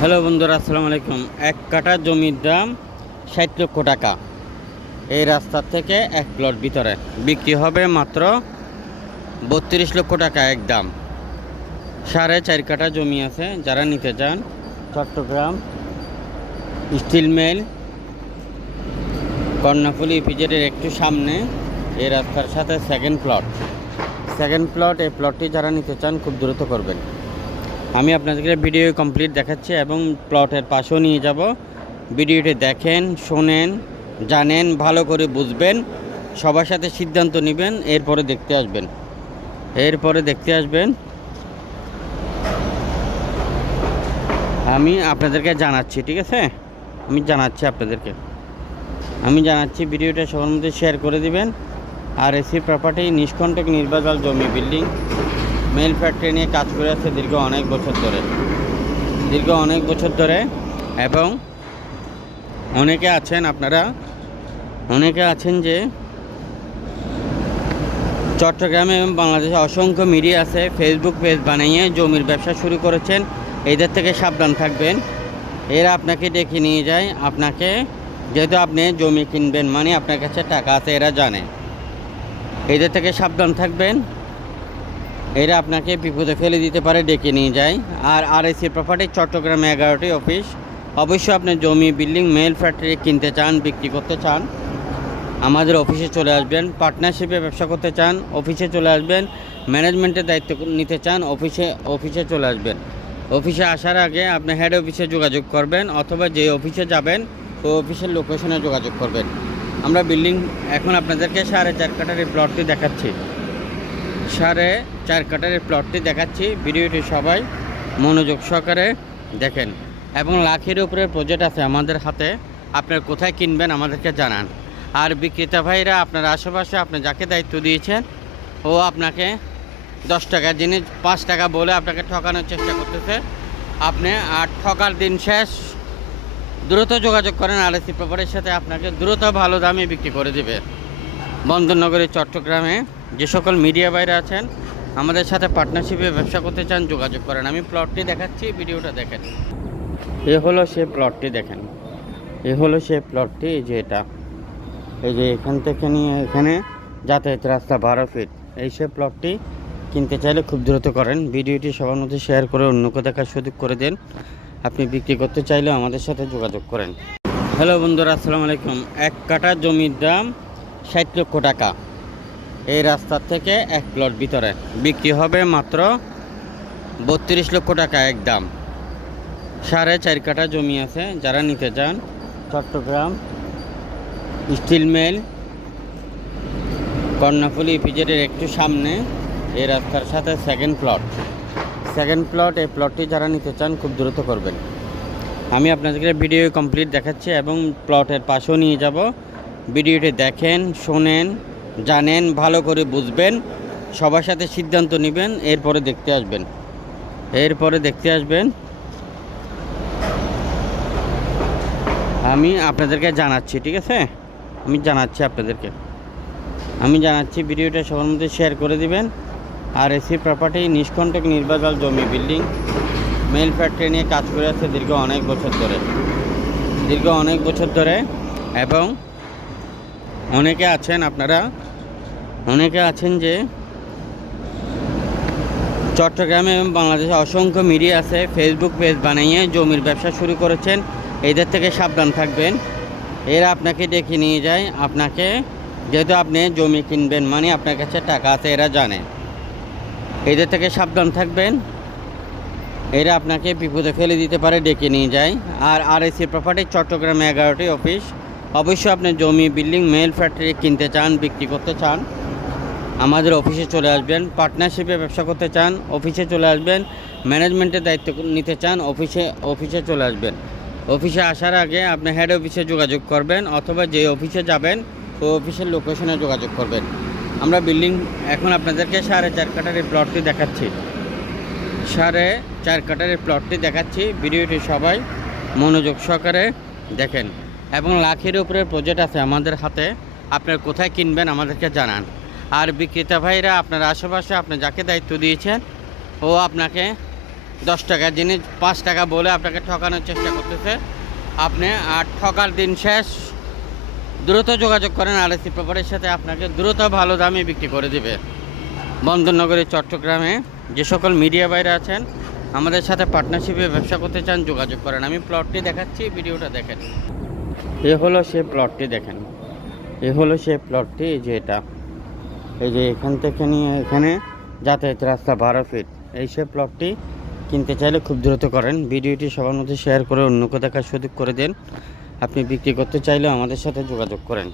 Hello বন্ধুরা, আসসালামু আলাইকুম। এক কাঠা জমির দাম ষাট লক্ষ টাকা। এই রাস্তার থেকে এক প্লট ভিতরে। বিক্রি হবে মাত্র বত্রিশ লক্ষ টাকা এক দাম। সাড়ে চার কাঠা জমি আছে, যারা নিতে চান, চট্টগ্রাম, স্টিল মিল, কর্ণফুলি ইপিজেডের একটু সামনে, এই রাস্তার সাথে সেকেন্ড প্লট সেকেন্ড প্লট এই প্লটটি যারা নিতে চান, খুব দ্রুত করবেন। আমি আপনাদেরকে ভিডিও কমপ্লিট দেখাচ্ছি এবং প্লটের পাশেও নিয়ে যাব। ভিডিওটি দেখেন, শোনেন, জানেন, ভালো করে বুঝবেন, সবার সাথে সিদ্ধান্ত নেবেন, এরপরে দেখতে আসবেন। এরপরে দেখতে আসবেন। আমি আপনাদেরকে জানাচ্ছি, ঠিক আছে? আমি জানাচ্ছি আপনাদেরকে। আমি জানাচ্ছি ভিডিওটা সবার মধ্যে শেয়ার করে দিবেন। আর এসি প্রপার্টি নিষ্কণ্টক নির্বাচল জমি বিল্ডিং মেল ফ্যাক্টরি নিয়ে কাজ করে আছে দীর্ঘ অনেক বছর ধরে। দীর্ঘ অনেক বছর ধরে এবং অনেকে আছেন আপনারা, অনেকে আছেন যে চট্টগ্রামে এবং বাংলাদেশে অসংখ্য মিডিয়া আছে ফেসবুক পেজ বানিয়ে জমির ব্যবসা শুরু করেছেন। এদের থেকে সাবধান থাকবেন। এরা আপনাকে ডেকে নিয়ে যায়। আপনাকে যেহেতু আপনি জমি কিনবেন মানে আপনার কাছে টাকা আছে, এরা জানে। এদের থেকে সাবধান থাকবেন। এরা আপনাকে বিপদে ফেলে দিতে পারে, ডেকে নিয়ে যায়। আর আর এসি প্রপার্টি চট্টগ্রামে এগারোটি অফিস অবশ্যই আপনি জমি বিল্ডিং মেল ফ্যাক্টরি কিনতে চান, বিক্রি করতে চান, আমাদের অফিসে চলে আসবেন। পার্টনারশিপে ব্যবসা করতে চান অফিসে চলে আসবেন। ম্যানেজমেন্টের দায়িত্ব নিতে চান অফিসে অফিসে চলে আসবেন। অফিসে আসার আগে আপনি হেড অফিসে যোগাযোগ করবেন, অথবা যে অফিসে যাবেন, ওই অফিসের লোকেশনে যোগাযোগ করবেন। আমরা বিল্ডিং এখন আপনাদেরকে সাড়ে চার কাটার এই প্লটটি দেখাচ্ছি। সাড়ে চার কাটার এই প্লটটি দেখাচ্ছি। ভিডিওটি সবাই মনোযোগ সহকারে দেখেন। এবং লাখের উপরে প্রজেক্ট আছে আমাদের হাতে। আপনার কোথায় কিনবেন আমাদেরকে জানান। আর বিক্রেতা ভাইরা, আপনার আশেপাশে আপনি যাকে দায়িত্ব দিয়েছেন, ও আপনাকে দশ টাকা জিনিস পাঁচ টাকা বলে আপনাকে ঠকানোর চেষ্টা করতেছে, আপনি আর ঠকার দিন শেষ। দ্রুত যোগাযোগ করেন আরএসি প্রপারের সাথে, আপনাকে দ্রুত ভালো দামে বিক্রি করে দেবে। বন্দরনগরী চট্টগ্রামে যে সকল মিডিয়া বাইরে আছেন, আমাদের সাথে পার্টনারশিপে ব্যবসা করতে চান, যোগাযোগ করেন। আমি প্লটটি দেখাচ্ছি, ভিডিওটা দেখেন। এ হলো সে প্লটটি দেখেন। এ হলো সে প্লটটি, এই যে এটা। এই যে এখান থেকে নিয়ে এখানে যাতায়াত রাস্তা বারো ফিট এই সে প্লটটি কিনতে চাইলে খুব দ্রুত করেন। ভিডিওটি সবার মধ্যে শেয়ার করে অন্যকে দেখার সুযোগ করে দেন। আপনি বিক্রি করতে চাইলে আমাদের সাথে যোগাযোগ করেন। হ্যালো বন্ধুরা, আসসালামু আলাইকুম। এক কাঠা জমির দাম ষাট লক্ষ টাকা। এই রাস্তার থেকে এক প্লট ভিতরে। বিক্রি হবে মাত্র বত্রিশ লক্ষ টাকা এক দাম। সাড়ে চার কাঠা জমি আছে, যারা নিতে চান, চট্টগ্রাম, স্টিল মিল, কর্ণফুলি ইপিজেডের একটু সামনে এই রাস্তার সাথে সেকেন্ড প্লট সেকেন্ড প্লট এই প্লটটি যারা নিতে চান, খুব দ্রুত করবেন। আমি আপনাদেরকে ভিডিও কমপ্লিট দেখাচ্ছি এবং প্লটের পাশেও নিয়ে যাব। ভিডিওটি দেখেন, শোনেন জানেন, ভালো করে বুঝবেন, সবার সাথে সিদ্ধান্ত নেবেন, এরপরে দেখতে আসবেন। এরপরে দেখতে আসবেন। আমি আপনাদেরকে জানাচ্ছি, ঠিক আছে? আমি জানাচ্ছি আপনাদেরকে। আমি জানাচ্ছি, ভিডিওটা সবার মধ্যে শেয়ার করে দিবেন। আর এসি প্রপার্টি নিষ্কণ্টক নির্বাচল জমি বিল্ডিং মেল ফ্যাক্টরি নিয়ে কাজ করে আছে দীর্ঘ অনেক বছর ধরে। দীর্ঘ অনেক বছর ধরে এবং অনেকে আছেন আপনারা, অনেকে আছেন যে চট্টগ্রামে এবং বাংলাদেশে অসংখ্য মিডিয়া আছে ফেসবুক পেজ বানিয়ে জমির ব্যবসা শুরু করেছেন, এদের থেকে সাবধান থাকবেন। এরা আপনাকে ডেকে নিয়ে যায়, আপনাকে যেহেতু আপনি জমি কিনবেন মানে আপনার কাছে টাকা আছে, এরা জানে। এদের থেকে সাবধান থাকবেন, এরা আপনাকে বিপদে ফেলে দিতে পারে, ডেকে নিয়ে যায়। আর আর এসি প্রপার্টি চট্টগ্রামে এগারোটি অফিস অবশ্যই আপনি জমি বিল্ডিং মেল ফ্যাক্টরি কিনতে চান, বিক্রি করতে চান, আমাদের অফিসে চলে আসবেন পার্টনারশিপে ব্যবসা করতে চান অফিসে চলে আসবেন ম্যানেজমেন্টের দায়িত্ব নিতে চান অফিসে অফিসে চলে আসবেন। অফিসে আসার আগে আপনি হেড অফিসে যোগাযোগ করবেন, অথবা যে অফিসে যাবেন ওই অফিসের লোকেশনে যোগাযোগ করবেন। আমরা বিল্ডিং এখন আপনাদেরকে সাড়ে চার কাটার এই প্লটটি দেখাচ্ছি। সাড়ে চার কাটার এই প্লটটি দেখাচ্ছি, ভিডিওটি সবাই মনোযোগ সহকারে দেখেন। এবং লাখের উপরে প্রজেক্ট আছে আমাদের হাতে। আপনার কোথায় কিনবেন আমাদেরকে জানান। আর বিক্রেতা ভাইরা, আপনার আশেপাশে আপনি যাকে দায়িত্ব দিয়েছেন, ও আপনাকে দশ টাকার জিনিস, পাঁচ টাকা বলে আপনাকে ঠকানোর চেষ্টা করতেছে। আপনি আর ঠকার দিন শেষ, দ্রুত যোগাযোগ করেন আরএসি পেপারের সাথে, আপনাকে দ্রুত ভালো দামে বিক্রি করে দিবে। বন্দরনগরী চট্টগ্রামে যে সকল মিডিয়া বাইরে আছেন, আমাদের সাথে পার্টনারশিপে ব্যবসা করতে চান, যোগাযোগ করেন। আমি প্লটটি দেখাচ্ছি, ভিডিওটা দেখেন। এ হলো সে প্লটটি দেখেন। এ হলো সে প্লটটি যে এটা এই যে এখান থেকে নিয়ে এখানে যাতায়াত রাস্তা বারো ফিট এই সে প্লটটি কিনতে চাইলে খুব দ্রুত করেন। ভিডিওটি সবার মধ্যে শেয়ার করে অন্যকে দেখার সুযোগ করে দেন। আপনি বিক্রি করতে চাইলে আমাদের সাথে যোগাযোগ করেন।